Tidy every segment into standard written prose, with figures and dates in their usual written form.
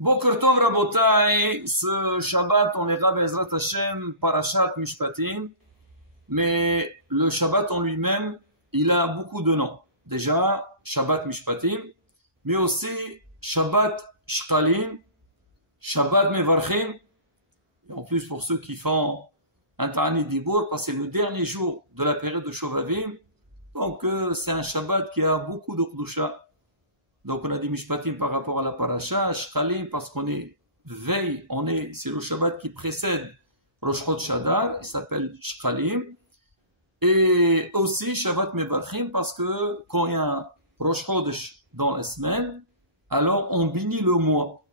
Boker Tov Rabotai, ce Shabbat, on lira Bezrat Hashem, Parashat Mishpatim, mais le Shabbat en lui-même, il a beaucoup de noms. Déjà, Shabbat Mishpatim, mais aussi Shabbat Shkalim, Shabbat Mevarchim, et en plus pour ceux qui font un Ta'anit Dibour, parce que c'est le dernier jour de la période de Shovavim, donc c'est un Shabbat qui a beaucoup de Kdusha. Donc on a dit Mishpatim par rapport à la paracha, Shkalim parce qu'on est veille, c'est le Shabbat qui précède Rosh Chodesh Adar, il s'appelle Shkalim, et aussi Shabbat Mevarchim parce que quand il y a un Rosh Chodesh dans la semaine, alors on bénit le mois.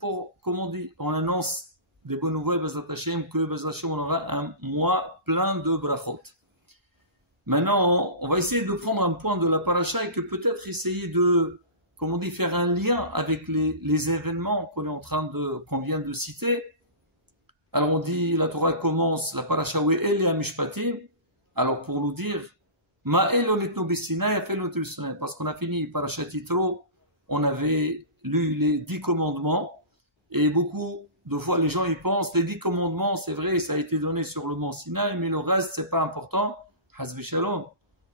Comme on dit, on annonce des bonnes nouvelles, Bezrat Hashem, que Bezrat Hashem on aura un mois plein de brachot. Maintenant, on va essayer de prendre un point de la paracha et que peut-être essayer de, comme on dit, faire un lien avec les événements qu'on vient de citer. Alors on dit, la Torah commence, la paracha We'el et Mishpatim. Alors pour nous dire, Ma'el onetno b'Sinai, Afel onetno b'Sinai, parce qu'on a fini parachat Yitro, on avait lu les 10 commandements, et beaucoup de fois les gens y pensent, les 10 commandements, c'est vrai, ça a été donné sur le mont Sinaï, mais le reste, c'est pas important. Hasbi Shalom.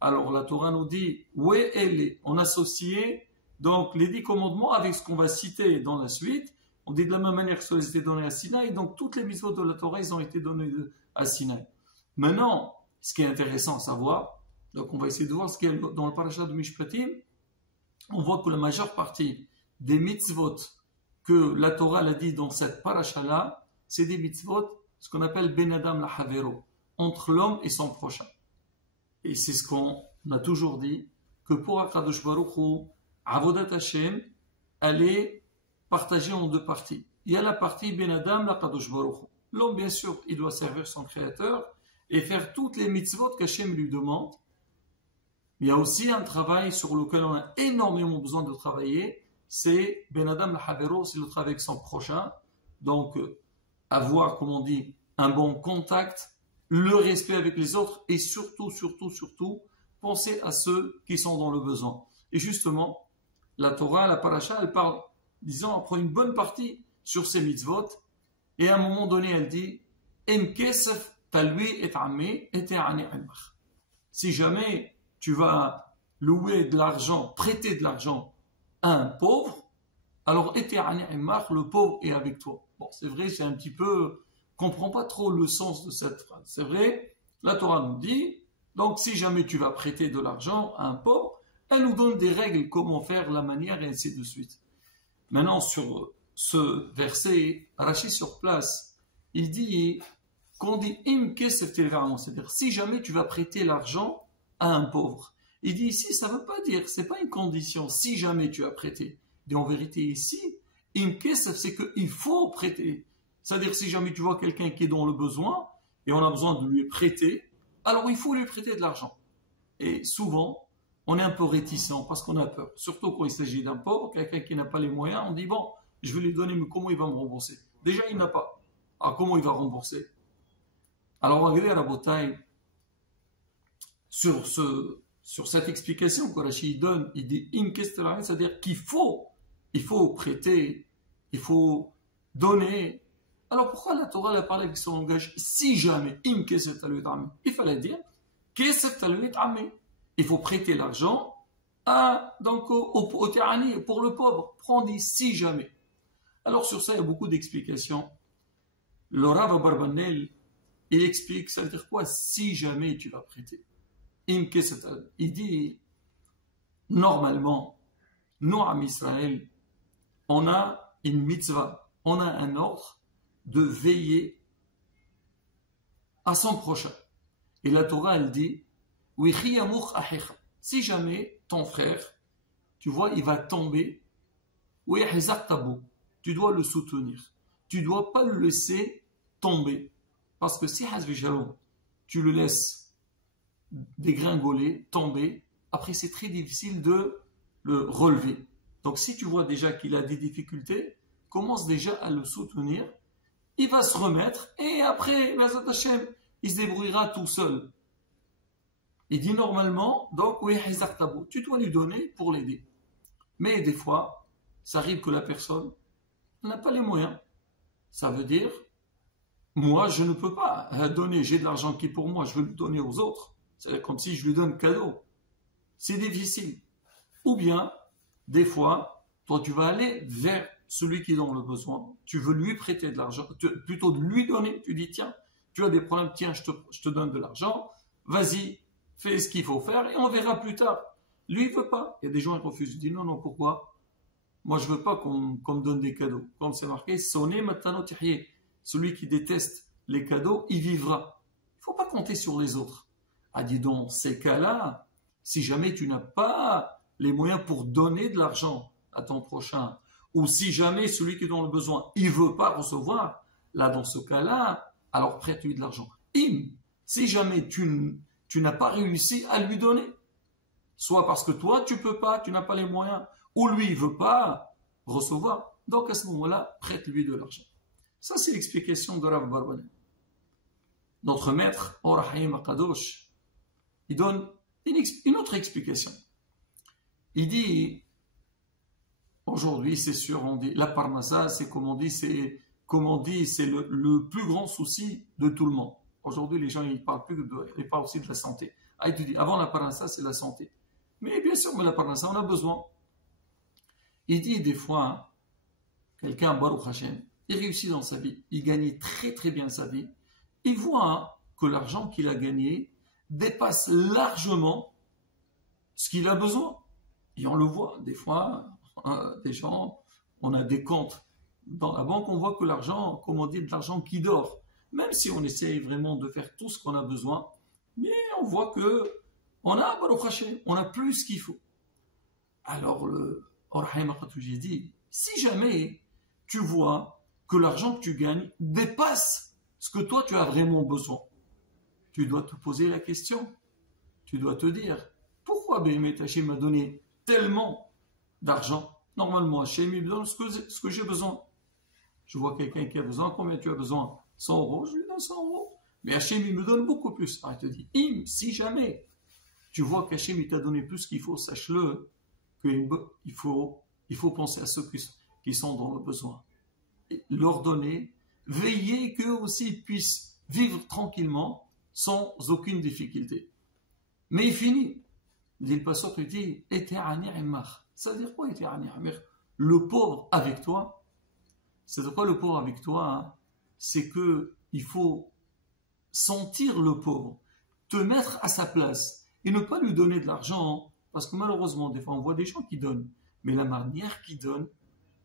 Alors la Torah nous dit, We'el, on associait donc les 10 commandements avec ce qu'on va citer dans la suite. On dit de la même manière que ça a été donné à Sinaï, donc toutes les mitzvot de la Torah, ils ont été donnés à Sinaï. Maintenant, ce qui est intéressant à savoir, donc on va essayer de voir ce qu'il y a dans le parasha de Mishpatim, on voit que la majeure partie des mitzvot que la Torah l'a dit dans cette parasha-là, c'est des mitzvot, ce qu'on appelle Ben Adam la Havero, entre l'homme et son prochain. Et c'est ce qu'on a toujours dit, que pour HaKadosh Baruch Hu, Avodat Hashem, elle est partagée en 2 parties. Il y a la partie Ben Adam la Kadosh Baruch Hu. L'homme, bien sûr, il doit servir son Créateur et faire toutes les mitzvot qu'Hashem lui demande. Il y a aussi un travail sur lequel on a énormément besoin de travailler, c'est Ben Adam la Havero, c'est le travail avec son prochain. Donc, avoir, comme on dit, un bon contact, le respect avec les autres et surtout, penser à ceux qui sont dans le besoin. Et justement, la Torah, la paracha, elle parle, disons, elle prend une bonne partie sur ces mitzvot et à un moment donné, elle dit si jamais tu vas louer de l'argent, prêter de l'argent à un pauvre, alors le pauvre est avec toi. Bon, c'est vrai, c'est un petit peu, comprend pas trop le sens de cette phrase. C'est vrai, la Torah nous dit, donc si jamais tu vas prêter de l'argent à un pauvre, elle nous donne des règles, comment faire, la manière, et ainsi de suite. Maintenant, sur ce verset, Rashi sur place, il dit, qu'on dit im kesef tilgaramo, c'est-à-dire si jamais tu vas prêter l'argent à un pauvre. Il dit ici, ça ne veut pas dire, c'est pas une condition, si jamais tu as prêté. Et en vérité ici, im kesef, c'est qu'il faut prêter. C'est-à-dire si jamais tu vois quelqu'un qui est dans le besoin, et on a besoin de lui prêter, alors il faut lui prêter de l'argent. Et souvent, on est un peu réticent parce qu'on a peur. Surtout quand il s'agit d'un pauvre, quelqu'un qui n'a pas les moyens, on dit bon, je vais lui donner, mais comment il va me rembourser? Déjà, il n'a pas. Alors comment il va rembourser? Alors regardez à la bataille, sur cette explication que Rashi donne, il dit im kestelari, c'est-à-dire qu'il faut prêter, il faut donner. Alors pourquoi la Torah a parlé avec son langage si jamais im kesef taluit ami? Il fallait dire kesef taluit ami. Il faut prêter l'argent au tyrannie, pour le pauvre. Prends dit si jamais. Alors sur ça, il y a beaucoup d'explications. Le Rav Barbanel, il explique, ça veut dire quoi si jamais tu vas prêter? Il dit, normalement, nous, à Israël, on a une mitzvah, on a un ordre de veiller à son prochain. Et la Torah, elle dit, si jamais ton frère, tu vois, il va tomber, tu dois le soutenir. Tu ne dois pas le laisser tomber. Parce que si tu le laisses dégringoler, tomber, après c'est très difficile de le relever. Donc si tu vois déjà qu'il a des difficultés, commence déjà à le soutenir. Il va se remettre et après, il se débrouillera tout seul. Il dit normalement, donc, oui, tu dois lui donner pour l'aider. Mais des fois, ça arrive que la personne, elle n'a pas les moyens. Ça veut dire, moi, je ne peux pas donner, j'ai de l'argent qui est pour moi, je veux le donner aux autres. C'est comme si je lui donne cadeau. C'est difficile. Ou bien, des fois, toi, tu vas aller vers celui qui est dans le besoin. Tu veux lui prêter de l'argent, plutôt de lui donner. Tu dis, tiens, tu as des problèmes, tiens, je te donne de l'argent. Vas-y, fais ce qu'il faut faire et on verra plus tard. Lui, il ne veut pas. Il y a des gens qui refusent. Il dit, non, non, pourquoi? Moi, je ne veux pas qu'on me donne des cadeaux. Comme c'est marqué, sonné matano tihye. Celui qui déteste les cadeaux, il vivra. Il ne faut pas compter sur les autres. Ah, dis donc, ces cas-là, si jamais tu n'as pas les moyens pour donner de l'argent à ton prochain, ou si jamais celui qui est dans le besoin, il ne veut pas recevoir, là, dans ce cas-là, alors prête-lui de l'argent. Si jamais tu n'as pas réussi à lui donner, soit parce que toi, tu ne peux pas, tu n'as pas les moyens, ou lui, il ne veut pas recevoir, donc à ce moment-là, prête-lui de l'argent. Ça, c'est l'explication de Rav Barbanel. Notre maître, Orahim Akadosh, il donne une autre explication. Il dit, aujourd'hui, c'est sûr, on dit, la parnassa, c'est comme on dit, c'est le plus grand souci de tout le monde. Aujourd'hui, les gens, ils parlent aussi de la santé. Ah, il te dit, avant la parnassa, c'est la santé. Mais bien sûr, mais la parnassa, on a besoin. Il dit des fois, hein, quelqu'un, Baruch Hashem, il réussit dans sa vie, il gagne très très bien sa vie, il voit hein, que l'argent qu'il a gagné dépasse largement ce qu'il a besoin. Et on le voit, des fois, des gens, on a des comptes dans la banque, on voit que l'argent, comme on dit, de l'argent qui dort. Même si on essaye vraiment de faire tout ce qu'on a besoin, mais on voit que on a, Baruch Hashem, on a plus ce qu'il faut. Alors, le Orhaim Akhatouji dit, si jamais tu vois que l'argent que tu gagnes dépasse ce que toi tu as vraiment besoin, tu dois te poser la question. Tu dois te dire, pourquoi Béhémet Hachem m'a donné tellement d'argent? Normalement, Hachem me donne ce que j'ai besoin. Je vois quelqu'un qui a besoin, combien tu as besoin? 100 euros, je lui donne 100 euros. Mais Hachem, il me donne beaucoup plus. Alors, il te dit, si jamais tu vois qu'Hachem, il t'a donné plus qu'il faut, sache-le, qu'il faut penser à ceux qui sont dans le besoin. Et leur donner, veiller qu'eux aussi puissent vivre tranquillement, sans aucune difficulté. Mais il finit. Il dit le pasteur, il dit, ça veut dire quoi, le pauvre avec toi? C'est de quoi le pauvre avec toi hein? C'est que il faut sentir le pauvre, te mettre à sa place et ne pas lui donner de l'argent, parce que malheureusement, des fois, on voit des gens qui donnent, mais la manière qu'ils donnent,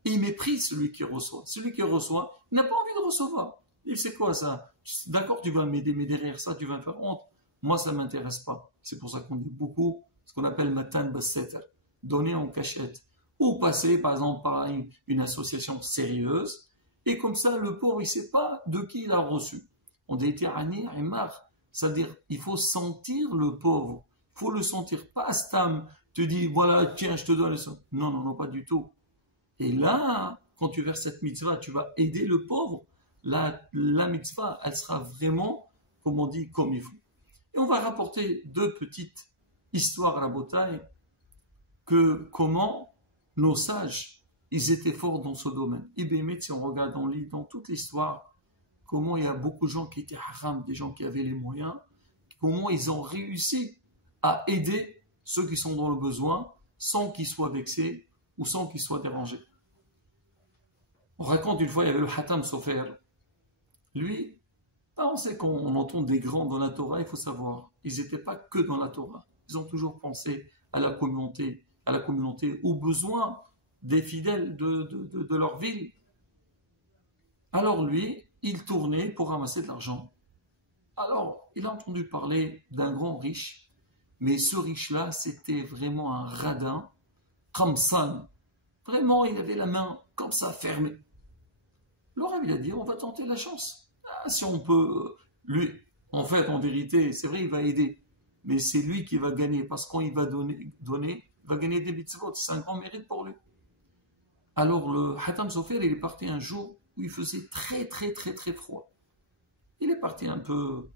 il méprise celui qui reçoit. Celui qui reçoit, il n'a pas envie de recevoir. Il dit, c'est quoi ça? D'accord, tu vas m'aider, mais derrière ça, tu vas me faire honte. Moi, ça ne m'intéresse pas. C'est pour ça qu'on dit beaucoup ce qu'on appelle matan basseter, donner en cachette, ou passer, par exemple, par une association sérieuse, et comme ça, le pauvre, il ne sait pas de qui il a reçu. On dit, c'est-à-dire, il faut sentir le pauvre. Il faut le sentir. Pas Stam te dit, voilà, tiens, je te donne ça. Non, non, non, pas du tout. Et là, quand tu verses cette mitzvah, tu vas aider le pauvre. La mitzvah, elle sera vraiment, comme on dit, comme il faut. Et on va rapporter deux petites histoires à la bataille, que comment nos sages, ils étaient forts dans ce domaine. Et si on regarde, on lit dans toute l'histoire, comment il y a beaucoup de gens qui étaient haram, des gens qui avaient les moyens, comment ils ont réussi à aider ceux qui sont dans le besoin, sans qu'ils soient vexés ou sans qu'ils soient dérangés. On raconte une fois, il y avait le Hatam Sofer. Lui, on sait qu'on entend des grands dans la Torah, il faut savoir, ils n'étaient pas que dans la Torah. Ils ont toujours pensé à la communauté, aux besoins des fidèles de leur ville. Alors lui, il tournait pour ramasser de l'argent. Alors, il a entendu parler d'un grand riche, mais ce riche-là, c'était vraiment un radin, comme ça. Vraiment, il avait la main comme ça, fermée. Le rabbin, il a dit, on va tenter la chance. Ah, si on peut, lui, en fait, en vérité, c'est vrai, il va aider. Mais c'est lui qui va gagner, parce qu'il va donner, il va gagner des mitzvot. C'est un grand mérite pour lui. Alors, le Hatam Sofer, il est parti un jour où il faisait très, très, très, très froid. Il est parti un peu,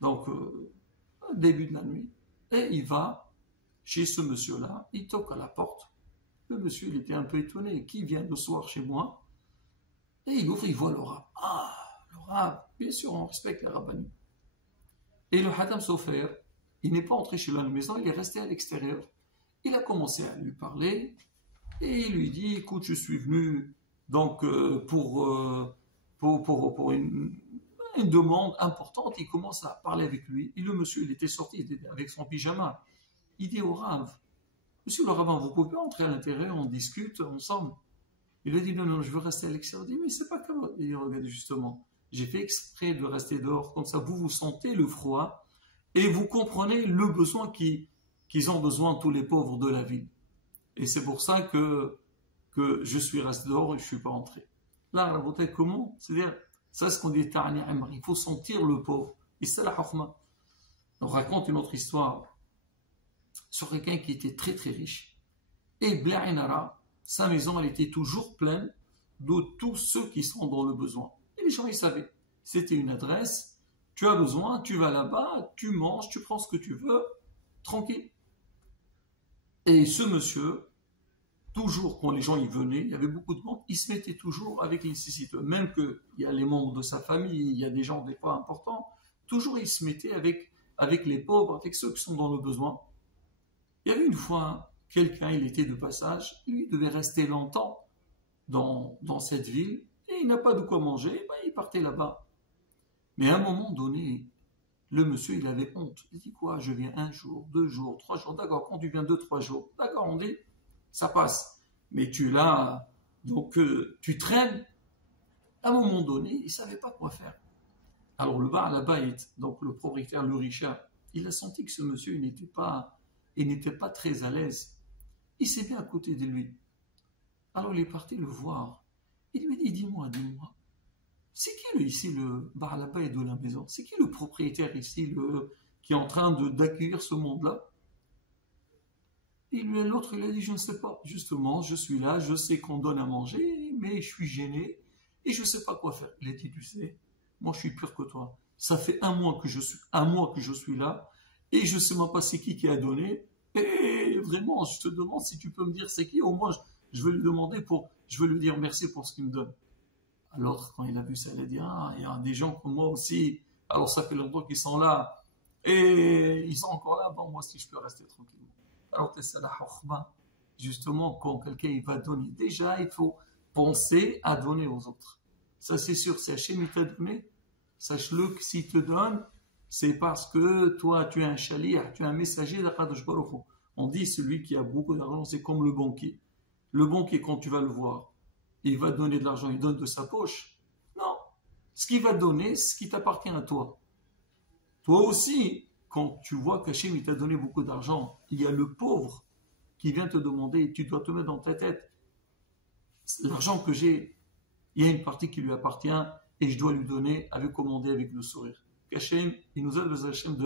donc, au début de la nuit. Et il va chez ce monsieur-là, il toque à la porte. Le monsieur, il était un peu étonné. Qui vient le soir chez moi? Et il ouvre, il voit le rab. Ah, le rab, bien sûr, on respecte les rabbins. Et le Hatam Sofer, il n'est pas entré chez lui à la maison, il est resté à l'extérieur. Il a commencé à lui parler et il lui dit, écoute, je suis venu donc pour une demande importante. Il commence à parler avec lui. Et le monsieur, il était sorti avec son pyjama. Il dit au Rav, monsieur le rabbin, vous pouvez pas entrer à l'intérieur, on discute ensemble. Il lui dit, non, non, je veux rester à l'extérieur. Il dit, mais c'est pas comme... Il dit, regardez, justement, j'ai fait exprès de rester dehors, comme ça vous sentez le froid et vous comprenez le besoin qu'ils ont besoin, tous les pauvres de la ville. Et c'est pour ça que je suis resté dehors et je ne suis pas entré. Là, la beauté, comment? C'est-à-dire, ça, c'est ce qu'on dit, il faut sentir le pauvre. Et c'est la hafma. On raconte une autre histoire sur quelqu'un qui était très très riche. Et Bla'inara, sa maison, elle était toujours pleine de tous ceux qui sont dans le besoin. Et les gens, ils savaient. C'était une adresse, tu as besoin, tu vas là-bas, tu manges, tu prends ce que tu veux, tranquille. Et ce monsieur, toujours quand les gens y venaient, il y avait beaucoup de monde, il se mettait toujours avec les nécessiteux. Même qu'il y a les membres de sa famille, il y a des gens des fois importants, toujours il se mettait avec les pauvres, avec ceux qui sont dans le besoin. Il y avait une fois, quelqu'un, il était de passage, lui devait rester longtemps dans cette ville, et il n'a pas de quoi manger, ben, il partait là-bas. Mais à un moment donné, le monsieur, il avait honte. Il dit quoi? Je viens 1 jour, 2 jours, 3 jours. D'accord, quand tu viens 2, 3 jours, d'accord, on dit, ça passe. Mais tu es là, donc tu traînes. À un moment donné, il ne savait pas quoi faire. Alors le bar, la baït, donc le propriétaire, le richard, il a senti que ce monsieur, il n'était pas très à l'aise. Il s'est mis à côté de lui. Alors il est parti le voir. Il lui dit, dis-moi, c'est qui ici le bar la baït de la maison? C'est qui le propriétaire ici qui est en train d'accueillir ce monde-là? Et l'autre, il a dit, je ne sais pas. Justement, je suis là, je sais qu'on donne à manger, mais je suis gêné et je ne sais pas quoi faire. Il a dit, tu sais, moi je suis pire que toi. Ça fait 1 mois que je suis là et je ne sais même pas c'est qui a donné. Et vraiment, je te demande si tu peux me dire c'est qui. Au moins, je vais lui demander je vais lui dire merci pour ce qu'il me donne. L'autre, quand il a vu ça, il a dit, ah, il y a des gens comme moi aussi. Alors ça fait longtemps qu'ils sont là et ils sont encore là. Bon, moi, si je peux rester tranquille. Alors, c'est la hukma. Justement, quand quelqu'un il va donner, déjà, il faut penser à donner aux autres. Ça, c'est sûr. Si Hachem t'a donné, sache-le que s'il te donne, c'est parce que toi, tu es un shaliah, tu es un messager d'Akadosh Baruch Hu. On dit, celui qui a beaucoup d'argent, c'est comme le banquier. Le banquier, quand tu vas le voir, il va te donner de l'argent, il donne de sa poche. Non. Ce qu'il va te donner, c'est ce qui t'appartient à toi. Toi aussi, quand tu vois qu'Hachem il t'a donné beaucoup d'argent, il y a le pauvre qui vient te demander, et tu dois te mettre dans ta tête, l'argent que j'ai, il y a une partie qui lui appartient et je dois lui donner avec commander avec le sourire. Hachem, il nous aide le Hachem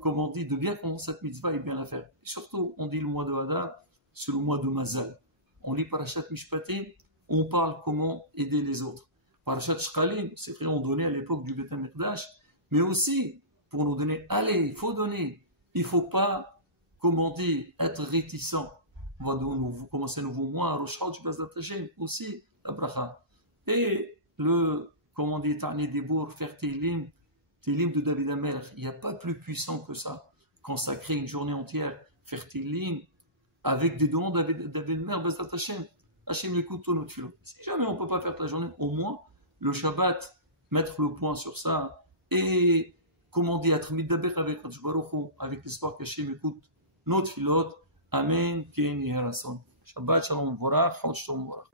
comme on dit, de bien comprendre cette mitzvah et bien la faire. Et surtout, on dit le mois de Hadar, c'est le mois de Mazal. On lit Parashat Mishpatim, on parle comment aider les autres. Parashat Shkalim, c'est vrai, on donnait à l'époque du Beth HaMikdash, mais aussi pour nous donner, allez, il faut donner. Il ne faut pas, comme on dit, être réticent. On va commencer un nouveau mois, à Rosh Hashanah, Bazat Hashem, aussi, la bracha. Et comme on dit, Ta'ni Debour, faire Télim de David Amelch, il n'y a pas plus puissant que ça. Consacrer une journée entière, faire Télim, avec des demandes David Amelch, Bazat Hashem. Hashem écoute tous nos tefilot. Si jamais on ne peut pas faire toute la journée, au moins, le Shabbat, mettre le point sur ça, et comme on dit, être midaber avec Kadosh Baruch Hu, avec l'espoir qu'Hachem écoute notre filote. Amen, Ken Yerason. Shabbat Shalom Vorach, Chod Shalom Vorach.